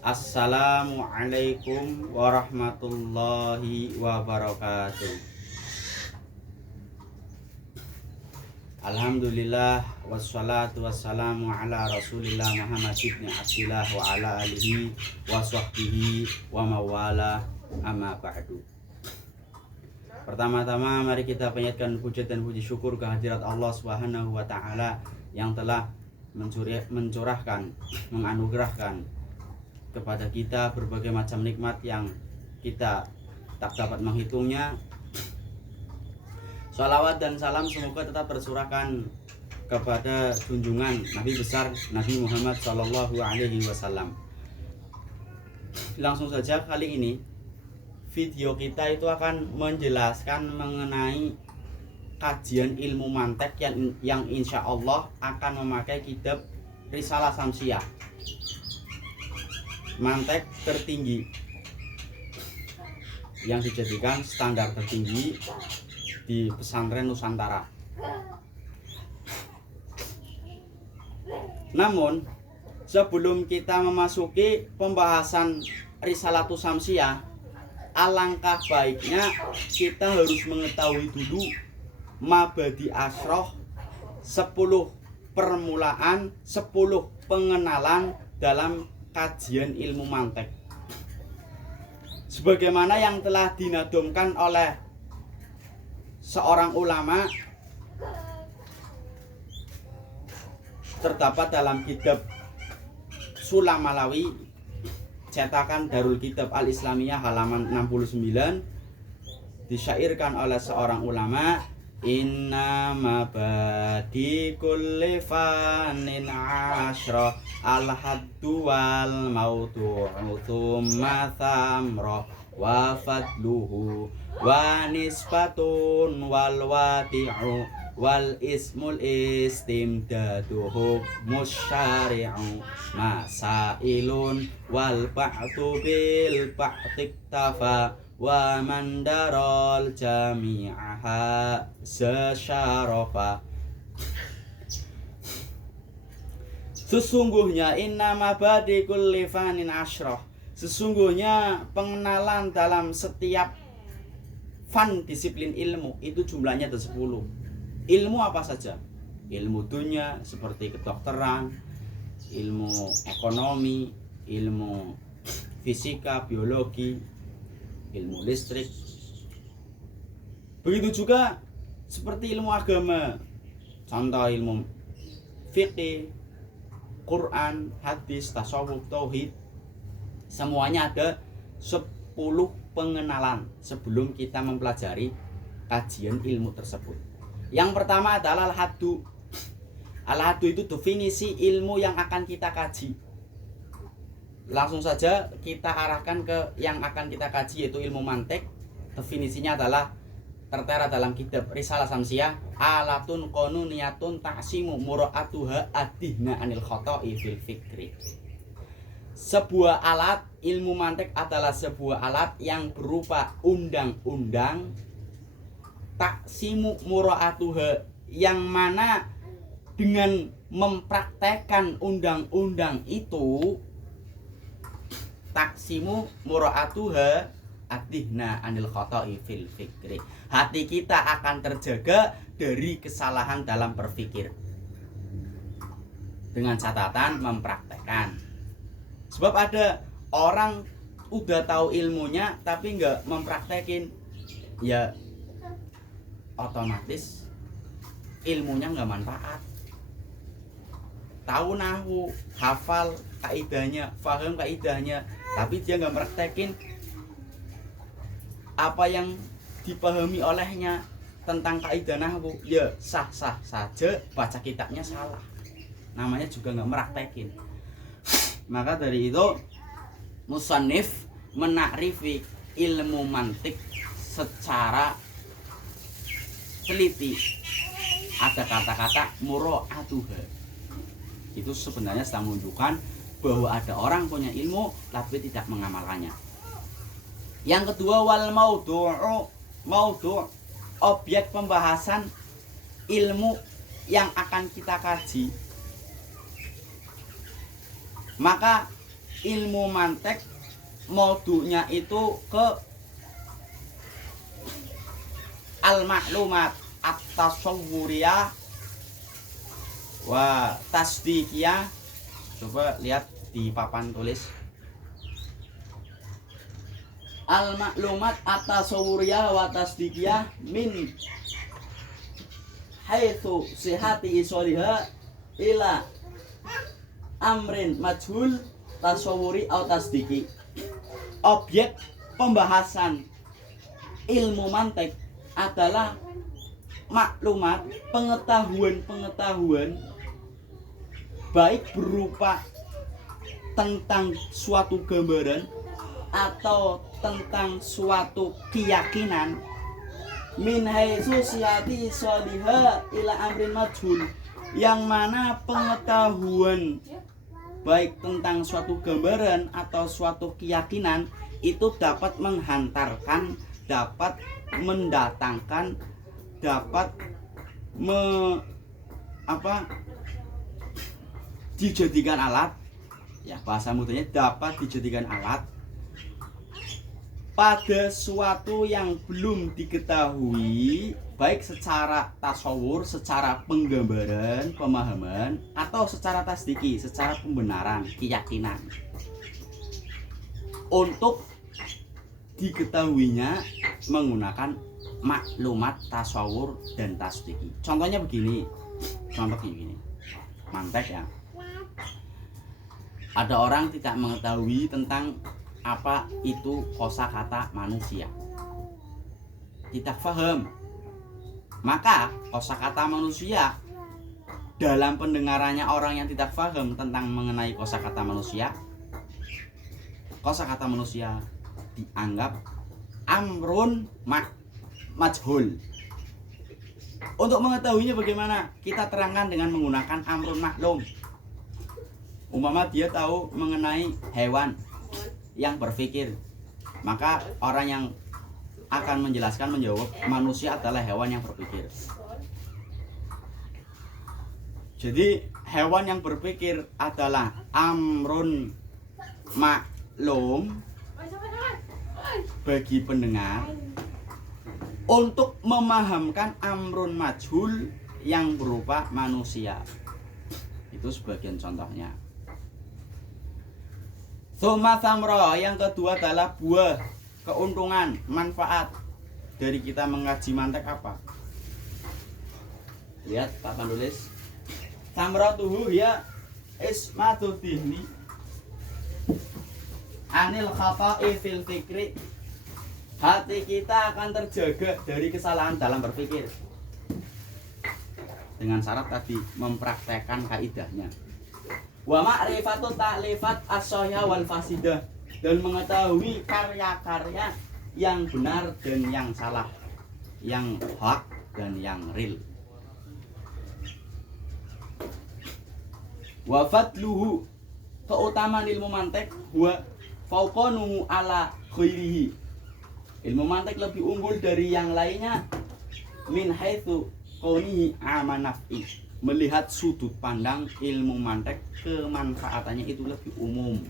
Assalamualaikum warahmatullahi wabarakatuh. Alhamdulillah wassalatu wassalamu ala Rasulillah Muhammad ibn Abdillah wa ala alihi wa sahbihi wa mawala amma ba'du. Pertama-tama mari kita panjatkan puji dan puji syukur kehadirat Allah Subhanahu wa taala yang telah mencurahkan, menganugerahkan kepada kita berbagai macam nikmat yang kita tak dapat menghitungnya. Salawat dan salam semoga tetap tercurahkan kepada junjungan Nabi besar Nabi Muhammad Sallallahu Alaihi Wasallam. Langsung saja kali ini video kita itu akan menjelaskan mengenai kajian ilmu mantek yang insya Allah akan memakai kitab Risalah Samsiah, mantek tertinggi yang dijadikan standar tertinggi di pesantren Nusantara. Namun sebelum kita memasuki pembahasan Risalatus Samsiah, alangkah baiknya kita harus mengetahui dulu mabadi asroh, 10 permulaan, 10 pengenalan dalam kajian ilmu mantek, sebagaimana yang telah dinadomkan oleh seorang ulama terdapat dalam kitab Sulam Malawi cetakan Darul Kitab Al-Islamiyah halaman 69, disyairkan oleh seorang ulama, inna mabadi kulli fanin asyra al-haddu wal mautu thumma thamra wa fadluhu wa nisbatun wal wati'u wal ismul istimdaduhu musyari'u masailun wal ba'tu bil ba'tiktafa wa mandarol jami'aha sesyarafa. Sesungguhnya innama badi kulli fanin asyroh, sesungguhnya pengenalan dalam setiap fan disiplin ilmu itu jumlahnya ada 10. Ilmu apa saja? Ilmu dunia seperti kedokteran, ilmu ekonomi, ilmu fisika, biologi, ilmu listrik. Begitu juga seperti ilmu agama, contoh ilmu fikih, Quran, hadis, tasawuf, tauhid. Semuanya ada 10 pengenalan sebelum kita mempelajari kajian ilmu tersebut. Yang pertama adalah al-haddu. Al-haddu itu definisi ilmu yang akan kita kaji. Langsung saja kita arahkan ke yang akan kita kaji, yaitu ilmu mantek. Definisinya adalah tertera dalam kitab Risalah Samsiah, alatun qanuniyatun ta'simu mura'atuha adihna anil khoto'i fil fikri. Sebuah alat, ilmu mantek adalah sebuah alat yang berupa undang-undang, taksimu mura'atuha, yang mana dengan mempraktekkan undang-undang itu, taksimu mura'atuha adihna anil khoto'i fil fikri, hati kita akan terjaga dari kesalahan dalam berpikir dengan catatan mempraktekkan. Sebab ada orang udah tahu ilmunya tapi nggak mempraktekin, ya otomatis ilmunya nggak manfaat. Tahu nahu, hafal kaidahnya, paham kaidahnya, tapi dia nggak praktekin apa yang dipahami olehnya tentang kaidah nahwu, ya sah-sah saja, baca kitabnya salah, namanya juga nggak meraktekin. Maka dari itu musannif menakrifi ilmu mantik secara teliti. Ada kata-kata mura'atuha, itu sebenarnya sedang menunjukkan bahwa ada orang punya ilmu tapi tidak mengamalkannya. Yang kedua, wal maudhu', objek pembahasan ilmu yang akan kita kaji. Maka ilmu mantek modunya itu ke al-ma'lumat at-tasawwuriyah wa tasdiqiyah. Coba lihat di papan tulis. Al-ma'lumat at-tasawwuriyah wa tasdiqiyah min haitsu sihati isoliha ila amrin majhul tasawwuri atau tasdiki. Objek pembahasan ilmu mantek adalah maklumat, pengetahuan baik berupa tentang suatu gambaran atau tentang suatu keyakinan min haitsu sihati isoliha ila amrin majhul, yang mana pengetahuan baik tentang suatu gambaran atau suatu keyakinan itu dapat menghantarkan, dapat mendatangkan, dapat dijadikan alat, ya bahasa mudahnya dapat dijadikan alat pada suatu yang belum diketahui, baik secara tasawur, secara penggambaran, pemahaman, atau secara tasdiki, secara pembenaran, keyakinan. Untuk diketahuinya menggunakan maklumat tasawur dan tasdiki. Contohnya begini, mantek ya. Ada orang tidak mengetahui tentang apa itu kosakata manusia, tidak paham. Maka kosakata manusia dalam pendengarannya orang yang tidak paham tentang mengenai kosakata manusia dianggap amrun majhul. Untuk mengetahuinya bagaimana? Kita terangkan dengan menggunakan amrun maklum. Umpama dia tahu mengenai hewan yang berpikir, maka orang yang akan menjawab manusia adalah hewan yang berpikir. Jadi hewan yang berpikir adalah amrun maklum bagi pendengar untuk memahamkan amrun majhul yang berupa manusia. Itu sebagian contohnya. Tsumma samra, yang kedua adalah buah, keuntungan, manfaat dari kita mengaji mantek apa? Lihat papan tulis. Samratuhu ya ismatu dihni anil khata'i fil fikri. Hati kita akan terjaga dari kesalahan dalam berpikir. Dengan syarat tadi mempraktekkan kaidahnya. Wa ma'rifatu ta'lifat as-sahihah wal fasidah, dan mengetahui karya-karya yang benar dan yang salah, yang hak dan yang real. Wa fadluhu, keutamaan ilmu mantek, wa fauqanuhu ala khairihi, ilmu mantek lebih unggul dari yang lainnya, min haitsu kaunihi amanaf'i, melihat sudut pandang ilmu mantek kemanfaatannya itu lebih umum,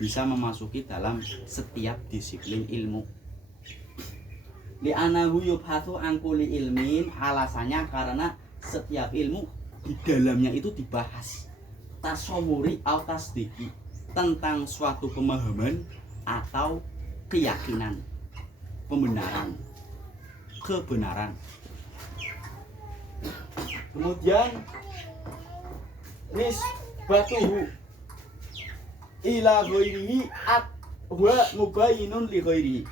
bisa memasuki dalam setiap disiplin ilmu. Li'anahu yubhatsu an kulli ilmin, alasannya karena setiap ilmu di dalamnya itu dibahas tasawuri atau tasdiki, tentang suatu pemahaman atau keyakinan, pembenaran, kebenaran. Kemudian nisbatuhu ila ghairihi wa mubayyinun li ghairihi.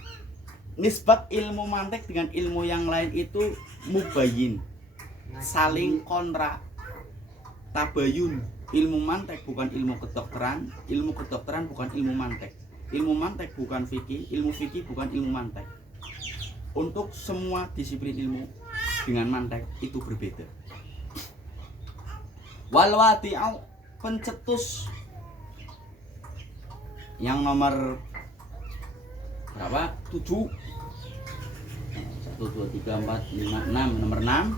Nisbat ilmu mantek dengan ilmu yang lain itu mubayyin, saling kontra. Tabayun, ilmu mantek bukan ilmu kedokteran, ilmu kedokteran bukan ilmu mantek, ilmu mantek bukan fikih, ilmu fikih bukan ilmu mantek. Untuk semua disiplin ilmu dengan mantek itu berbeda. Wal wadi'u, pencetus, yang nomor berapa? 7. 1 2 3 4 5 6, nomor 6.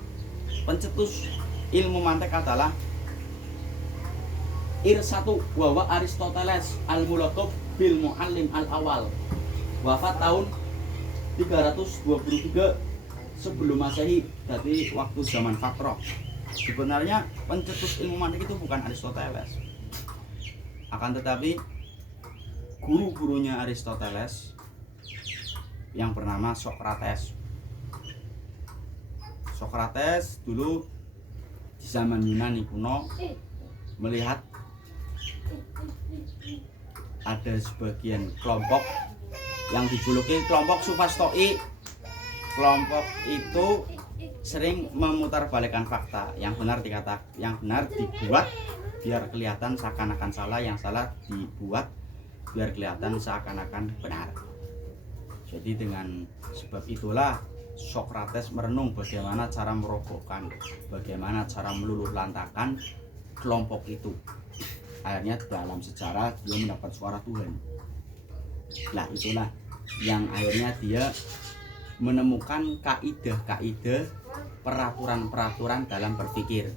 Pencetus ilmu mantek adalah Irsatu wa Aristoteles al-mulaqab bil muallim al-awal. Wafat tahun 323 sebelum Masehi, jadi waktu zaman Fatroh. Sebenarnya pencetus ilmu mantik itu bukan Aristoteles, akan tetapi guru-gurunya Aristoteles yang bernama Sokrates. Sokrates dulu di zaman Yunani kuno melihat ada sebagian kelompok yang dijuluki kelompok Sufastoi. Kelompok itu sering memutarbalikkan fakta, yang benar dibuat biar kelihatan seakan-akan salah, yang salah dibuat biar kelihatan seakan-akan benar. Jadi dengan sebab itulah Sokrates merenung bagaimana cara merobohkan, bagaimana cara meluluh lantakan kelompok itu. Akhirnya dalam sejarah dia mendapat suara Tuhan. Nah itulah yang akhirnya dia menemukan kaidah-kaidah, peraturan-peraturan dalam berpikir.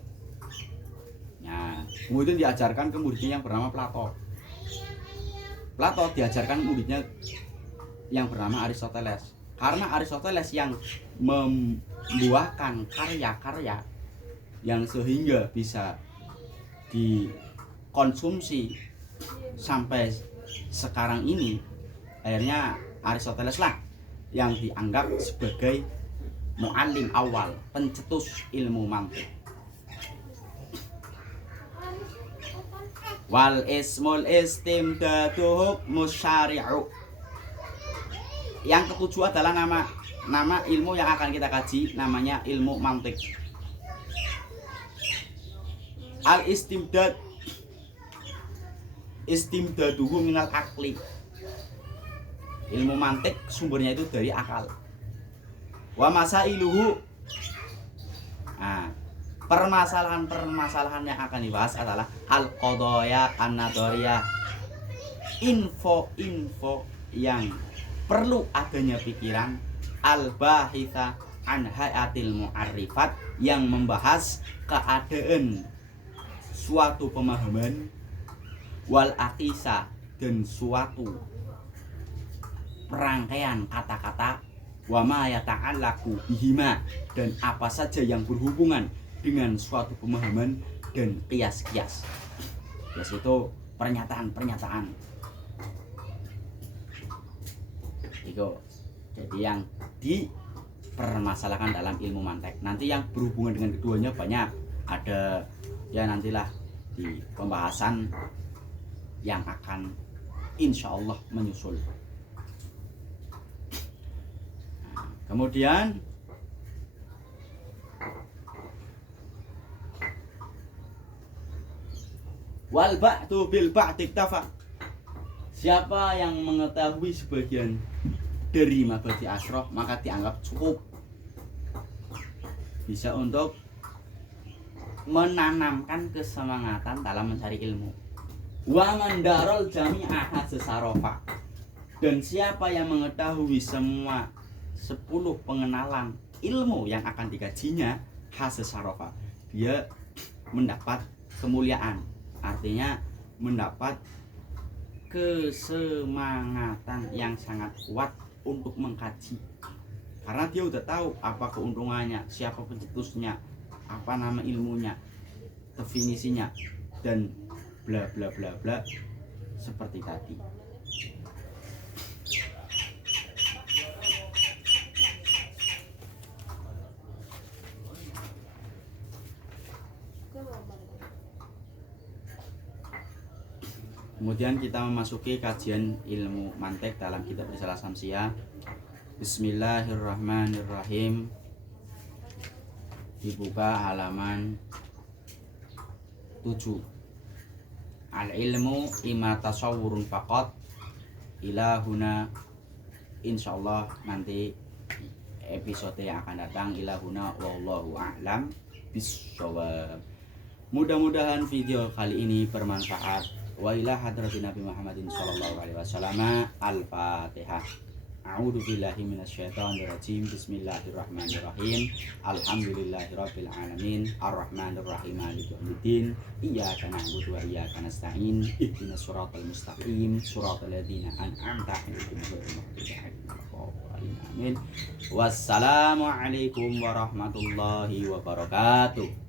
Nah, kemudian diajarkan ke muridnya yang bernama Plato. Plato diajarkan muridnya yang bernama Aristoteles. Karena Aristoteles yang membuahkan karya-karya yang sehingga bisa dikonsumsi sampai sekarang ini, akhirnya Aristoteles lah yang dianggap sebagai muallim awal, pencetus ilmu mantik. Wal ismul istimdadu musyari'u. Yang ketujuh adalah nama ilmu yang akan kita kaji, namanya ilmu mantik. Al istimdad, istimdaduhu minal akli. Ilmu mantik sumbernya itu dari akal. Wa masailuhu. Nah, permasalahan-permasalahan yang akan dibahas adalah al-qadaya an-nadhariyah. Info-info yang perlu adanya pikiran, al-bahitha an hayatil mu'arrifat, yang membahas keadaan suatu pemahaman, wal aqisa, dan suatu perangkaian kata-kata, wa ma yata'allaqu bihima, dan apa saja yang berhubungan dengan suatu pemahaman, dan kias-kias. Kias itu pernyataan-pernyataan. Itu jadi yang dipermasalahkan dalam ilmu mantik. Nanti yang berhubungan dengan keduanya banyak, ada ya nantilah di pembahasan yang akan insya Allah menyusul. Kemudian wal ba'du bil ba'di iktafa. Siapa yang mengetahui sebagian dari mabadi asroh, maka dianggap cukup bisa untuk menanamkan kesemangatan dalam mencari ilmu. Wa man darul jami'a hasasarofa. Dan siapa yang mengetahui semua 10 pengenalan ilmu yang akan dikajinya, hasasarofa, dia mendapat kemuliaan. Artinya mendapat kesemangatan yang sangat kuat untuk mengkaji, karena dia udah tahu apa keuntungannya, siapa pencetusnya, apa nama ilmunya, definisinya, dan bla bla bla bla seperti tadi. Kemudian kita memasuki kajian ilmu mantik dalam kitab Risalah Syamsiyah. Bismillahirrahmanirrahim. Dibuka halaman 7. Al ilmu imma tasawwurun faqat. Ilahuna, insyaallah nanti episode yang akan datang. Ilahuna wallahu a'lam bissawab. Mudah-mudahan video kali ini bermanfaat. Wa ila hadratin Nabi Muhammadin sallallahu alaihi wasallam. Al-Fatihah. A'udzu billahi minasyaitonir rajim. Bismillahirrahmanirrahim. Alhamdulillahirabbil alamin. Arrahmanir rahim. Maliki yaumiddin. Iyyaka na'budu wa iyyaka nasta'in. Ihdinas siratal mustaqim. Siratal ladzina an'amta 'alaihim ghairil maghdubi 'alaihim waladdallin. Amin. Wassalamualaikum warahmatullahi wabarakatuh.